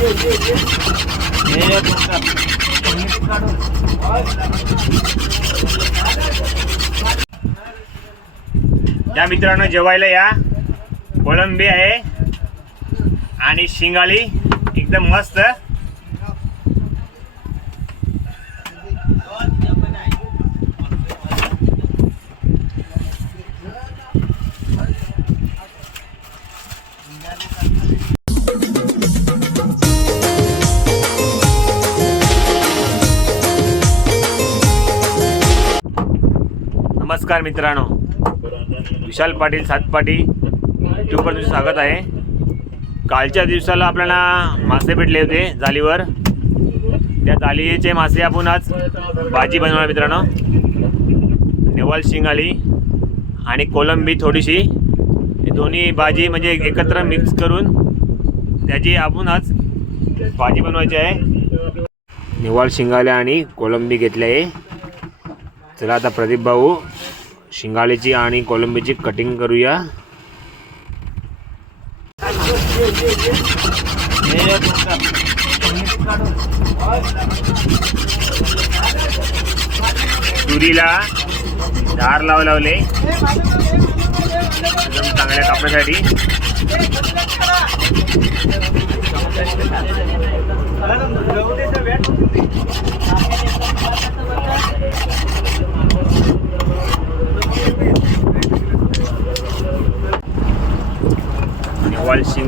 या मित्रांनो जेवायला या. कोळंबी आहे. आणि शिंगाली. एकदम मस्त. नमस्कार मित्रांनो. विशाल पाटील सातपाटी. यूट्यूबवर तुमचं स्वागत आहे. कालच्या दिवसाला आपल्याला मासे भेटले होते जालीवर. त्या जालीचे मासे आपण आज भाजी बनवणार मित्रांनो. नेवाल शिंगाली आणि कोलंबी थोडीशी. हे दोन्ही भाजी म्हणजे एकत्र मिक्स करून त्याची आपण आज भाजी बनवायची आहे. नेवाल शिंगाल्या आणि कोलंबी घेतली आहे. चला आता प्रदीप भाऊ शिंगाळीची आणि कोलंबीची कटिंग करूया. तुरीला धार लाव लावले. एकदम चांगल्या कापण्यासाठी.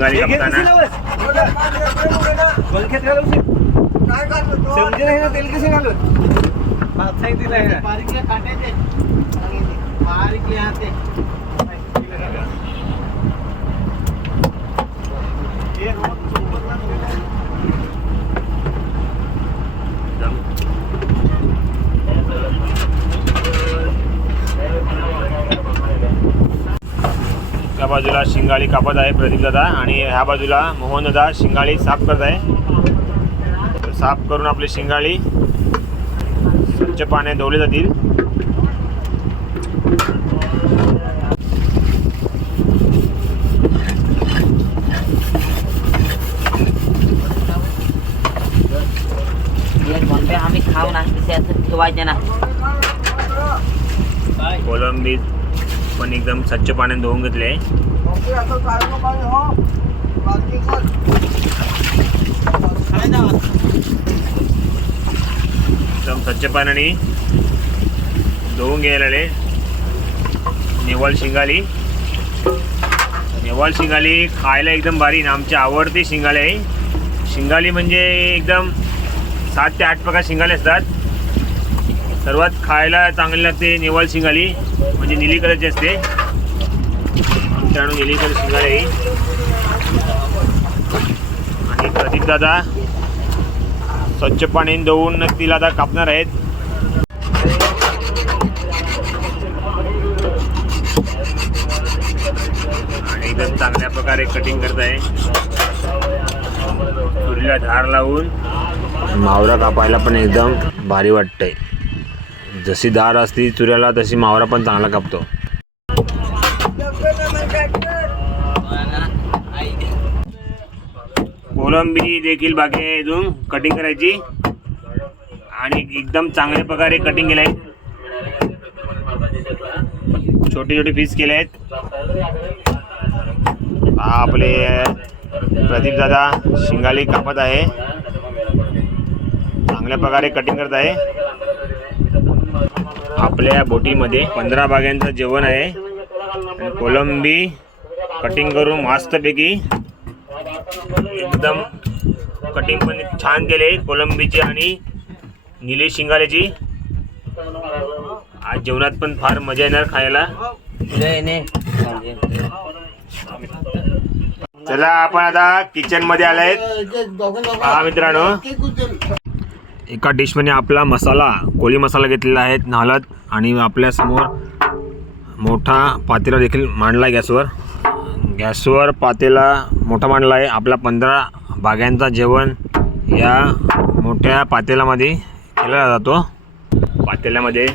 शिंगाली कापताना समजे नाही ना तेल कसे घालून? बारीकले काटायचे. बारीकले हाते. बाजूला शिंगाळी कापत आहे प्रदीप दादा आणि ह्या बाजूला मोहन दादा शिंगाळी साफ करत आहे. साफ करून आपली शिंगाळी स्वच्छ पाण्यात धुवले जातील. आम्ही खाऊ ठेवायचे ना. कोलंबी पण एकदम स्वच्छ पाण्यात धुवून घेतले एकदम स्वच्छ पाण्याने धुवून घ्यायला आले नेवाल शिंगाली. नेवाल शिंगाली खायला एकदम भारी ना आमची आवडती शिंगाली आहे. शिंगाली म्हणजे एकदम सात ते आठ प्रकार शिंगाले असतात. सर्वात खायला चांगली लागते नेवाल शिंगाली म्हणजे निली कलरची असते. मित्रांनो निली कलर शिंगाली आहे आणि प्रदीप दादा स्वच्छ पाणी दवून तिला आता कापणार आहेत. आणि एकदम चांगल्या प्रकारे कटिंग करत आहे. तुरीला धार लावून. मावरा कापायला पण एकदम भारी वाटतंय. जशी दार असती चुऱ्याला तशी मावरा पण चांगला कापतो. कोलंबी देखील बाकी आहे अजून. कटिंग करायची. आणि एकदम चांगल्या प्रकारे कटिंग केलं आहे छोटे छोटे पीस केले आहेत. आपले प्रदीप दादा शिंगाली कापत आहे. चांगल्या प्रकारे कटिंग करत आहे. आपल्या बोटीमध्ये पंधरा बाग्यांचं जेवण आहे. कोलंबी कटिंग करून मस्तपैकी एकदम कटिंग पण छान केले कोलंबीची आणि निले शिंगाल्याची आज जेवणात पण फार मजा येणार खायला. चला आपण आता किचनमध्ये आलाय. पहा मित्रांनो. एका डिशमध्ये आपला मसाला कोळी मसाला घेतलेला आहे हळद आणि आपल्यासमोर मोठा पातेला देखील मांडला गॅसवर. गॅसवर पातेला मोठा मांडला आहे. आपला पंधरा बाग्यांचा जेवण या मोठ्या पातेल्यामध्ये केला जातो. पातेल्यामध्ये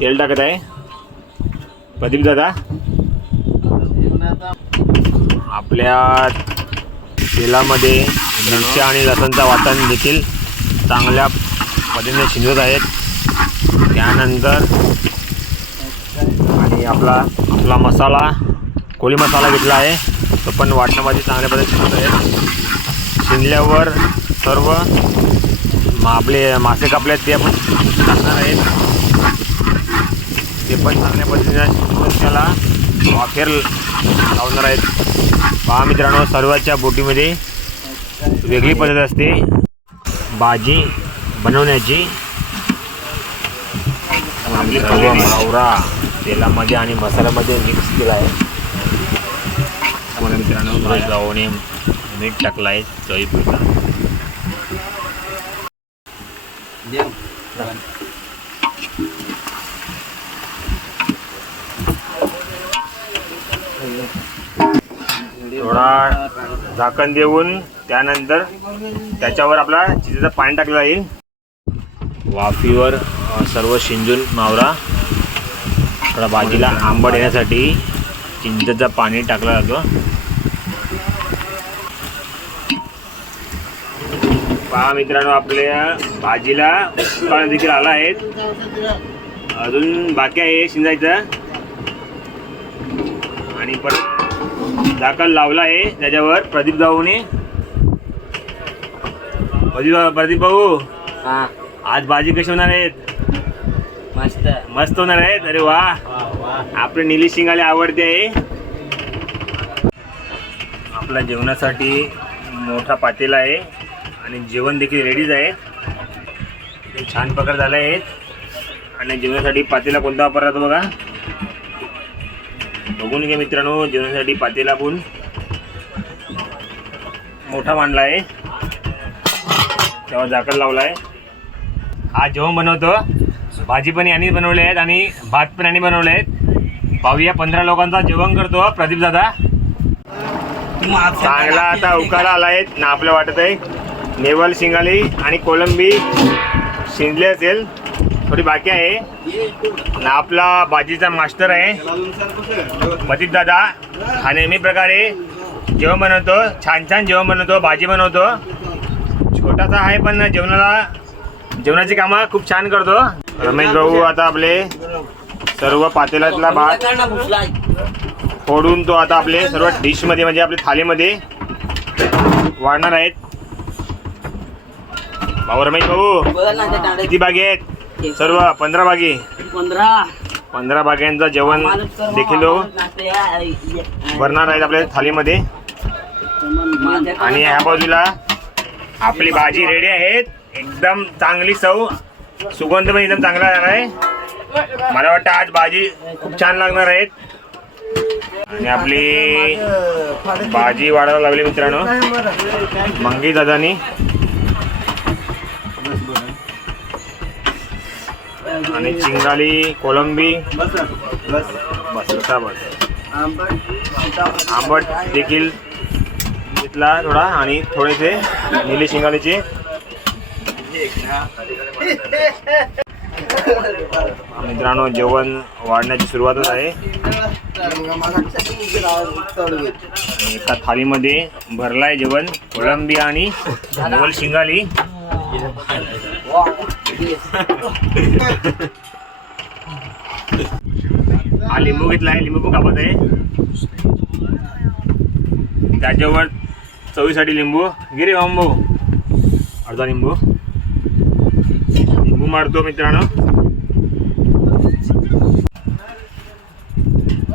तेल टाकत आहे. प्रदीप दादा. आपल्या तेलामध्ये मिरच्या आणि लसणचा वाटण देखील चांगल्या पद्धतीने शिजवत आहेत. त्यानंतर आणि आपला आपला मसाला कोळी मसाला घेतला आहे. तो पण वाटणामध्ये चांगल्या पद्धतीने शिजवत आहे. शिजल्यावर सर्व आपले मासे कापले आहेत ते आपण टाकणार आहेत. ते पण चांगल्या पद्धतीने त्याला वाफेर लावणार आहेत. पहा मित्रांनो सर्वाच्या बोटीमध्ये वेगळी पद्धत असते. भाजी बनवण्याची. सर्व मावरा. तेलामध्ये आणि मसाल्यामध्ये मिक्स केला आहे मित्रांनो जाऊन मीठ टाकलं आहे चवीपुरता. थोडा झाकण देऊन त्यानंतर त्याच्यावर आपला चिजेचं पाणी टाकलं जाईल. वाफीवर सर्व शिंजून मावरा थोडा भाजीला आंबट येण्यासाठी चिंचेचं पाणी टाकलं जातं. पहा मित्रांनो आपल्या भाजीला उकाळ देखील आला आहे. अजून बाकी आहे शिंजायचं. आणि परत झाकण लावलं आहे त्याच्यावर प्रदीप भाऊने. प्रदीप प्रदीप भाऊ हा. आज भाजी कशी होणार आहेत? मस्त होणार आहे. अरे वा. आपले निली शिंगाले आवडते आहे आपल्या जेवणासाठी मोठा पातेला आहे आणि जेवण देखील रेडीच आहे. छान प्रकार झाला आहे आणि जेवणासाठी पातेला कोणता वापरला तो बघा. बघून घ्या मित्रांनो जेवणासाठी पातेला पण मोठा मांडला आहे. तेव्हा झाकण लावला आहे हा जेवण बनवतो. भाजी पण यांनी बनवले आहेत आणि भात पण यांनी बनवले आहेत. पाहूया पंधरा लोकांचा जेवण करतो प्रदीप दादा. चांगला आता उकाला आला आहे ना आपलं वाटत आहे. नेवल शिंगाली आणि कोलंबी शिंजले असेल थोडी बाकी आहे. ना आपला भाजीचा मास्टर आहे. प्रदीप दादा हा नेहमी प्रकारे जेवण बनवतो छान छान जेवण बनवतो भाजी बनवतो. छोटासा आहे पण जेवणाला जेवणाची कामं खूप छान करतो. रमेश भाऊ आता आपले सर्व पातेल्यातला भात फोडून तो आता आपले सर्व डिशमध्ये म्हणजे आपल्या थालीमध्ये वाढणार आहेत. भाऊ रमेश भाऊ किती बागे आहेत? सर्व पंधरा बागे? पंधरा. पंधरा बाग्यांचं जेवण देखील भरणार आहेत आपल्या थालीमध्ये. आणि ह्या बाजूला आपली भाजी रेडी आहेत. एकदम चांगली चव. सुगंध पण एकदम चांगला येणार आहे. मला वाटतं आज भाजी खूप छान लागणार आहेत. आणि आपली भाजी वाढायला लागली मित्रांनो. मंगी दादानी. आणि चिंगाली कोलंबी. बस बस. आंबट देखील घेतला थोडा आणि थोडेसे निले शिंगालीचे. मित्रांनो जेवण वाढण्याची सुरुवातच आहे. एका थालीमध्ये भरलाय जेवण कोळंबी आणि नवल शिंगाली. हा लिंबू घेतला आहे लिंबू कापत आहे. त्याच्यावर चवीसाठी लिंबू. गिरे बांबू. अर्धा लिंबू. मारतो मित्रांनो.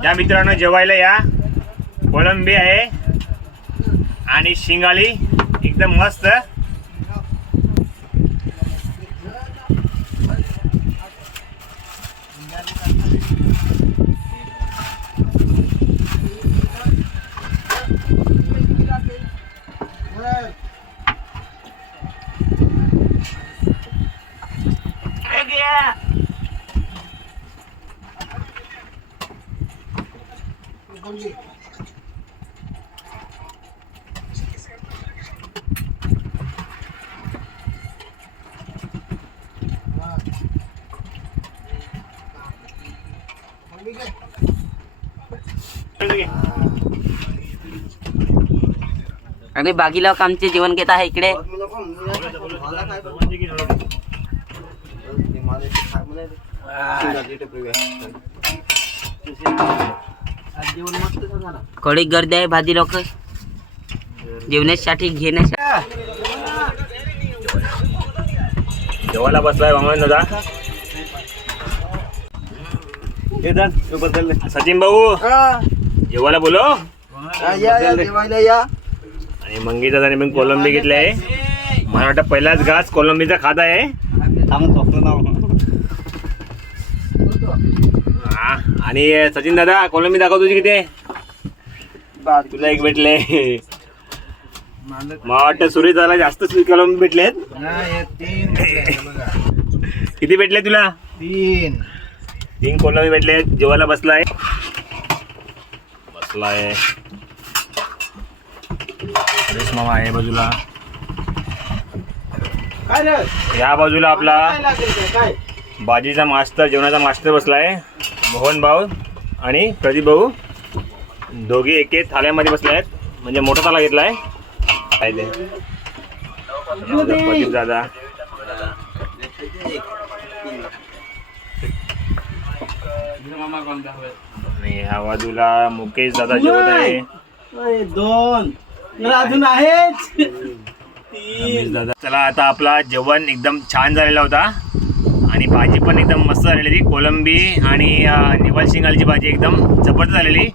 या मित्रांनो जेवायला या. कोळंबी आहे आणि शिंगाली. एकदम मस्त. अरे बागीला कामचे जीवन घेत आहे इकडे. कडी गर्दी आहे भाजी लोक. जेवण्यासाठी घेण्यासाठी. जेवायला बसलाय वामन दादा. सचिन भाऊ. जेवायला बोलो. हा, या या जेवायला या. आणि मंगी दादाने पण कोलंबी घेतली आहे. मला वाटतं पहिलाच घास कोलंबीचा खात आहे. हा, आणि सचिन दादा कोलंबी दाखव तुझी किती आहे? तुला एक भेटले. मला वाटतं सुरेश दादा जास्त कोलंबी भेटलेत. तीन किती भेटले तुला? तीन. तीन कोलंबी भेटले जेवायला बसलाय. बसलाय सुरेश मामा आहे बाजूला. या बाजूला आपला भाजीचा मास्टर जेवणाचा मास्टर बसलाय. मोहन भाऊ आणि प्रदीप भाऊ. दोघे एक एक थाल्यामध्ये बसले आहेत म्हणजे मोठा थाला घेतलाय. काय ते? प्रदीप दादा. आणि ह्या बाजूला मुकेश दादा जेवत आहे. दोन. अजून आहेच. रमेश दादा. चला आता आपला जेवण एकदम छान झालेला होता. आणि भाजी पण एकदम मस्त झालेली कोलंबी आणि निवाल शिंगालची भाजी एकदम जबरदस्त झालेली.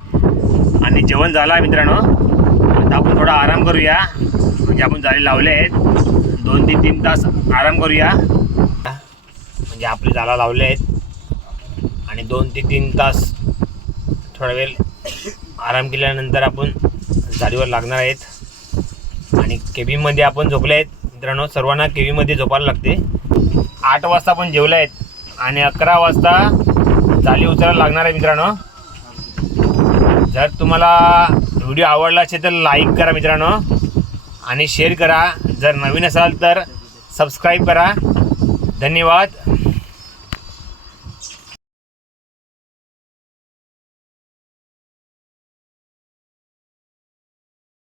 आणि जेवण झालं आहे मित्रांनो. आता आपण थोडा आराम करूया. म्हणजे आपण जाळे लावले आहेत. दोन ते तीन तास आराम करूया. म्हणजे आपले जाला लावले आहेत. आणि दोन ते तीन तास थोडा वेळ आराम केल्यानंतर आपण जाळीवर लागणार आहेत. आणि केबीमध्ये आपण झोपले आहेत. मित्रांनो सर्वांना केबीमध्ये झोपायला लागते. आठ वाजता आपण जेवले आहेत. आणि अकरा वाजता जाली उचलायला लागणार आहे मित्रांनो. जर तुम्हाला व्हिडिओ आवडला असेल तर लाईक करा मित्रांनो. आणि शेअर करा. जर नवीन असाल तर सबस्क्राईब करा. धन्यवाद.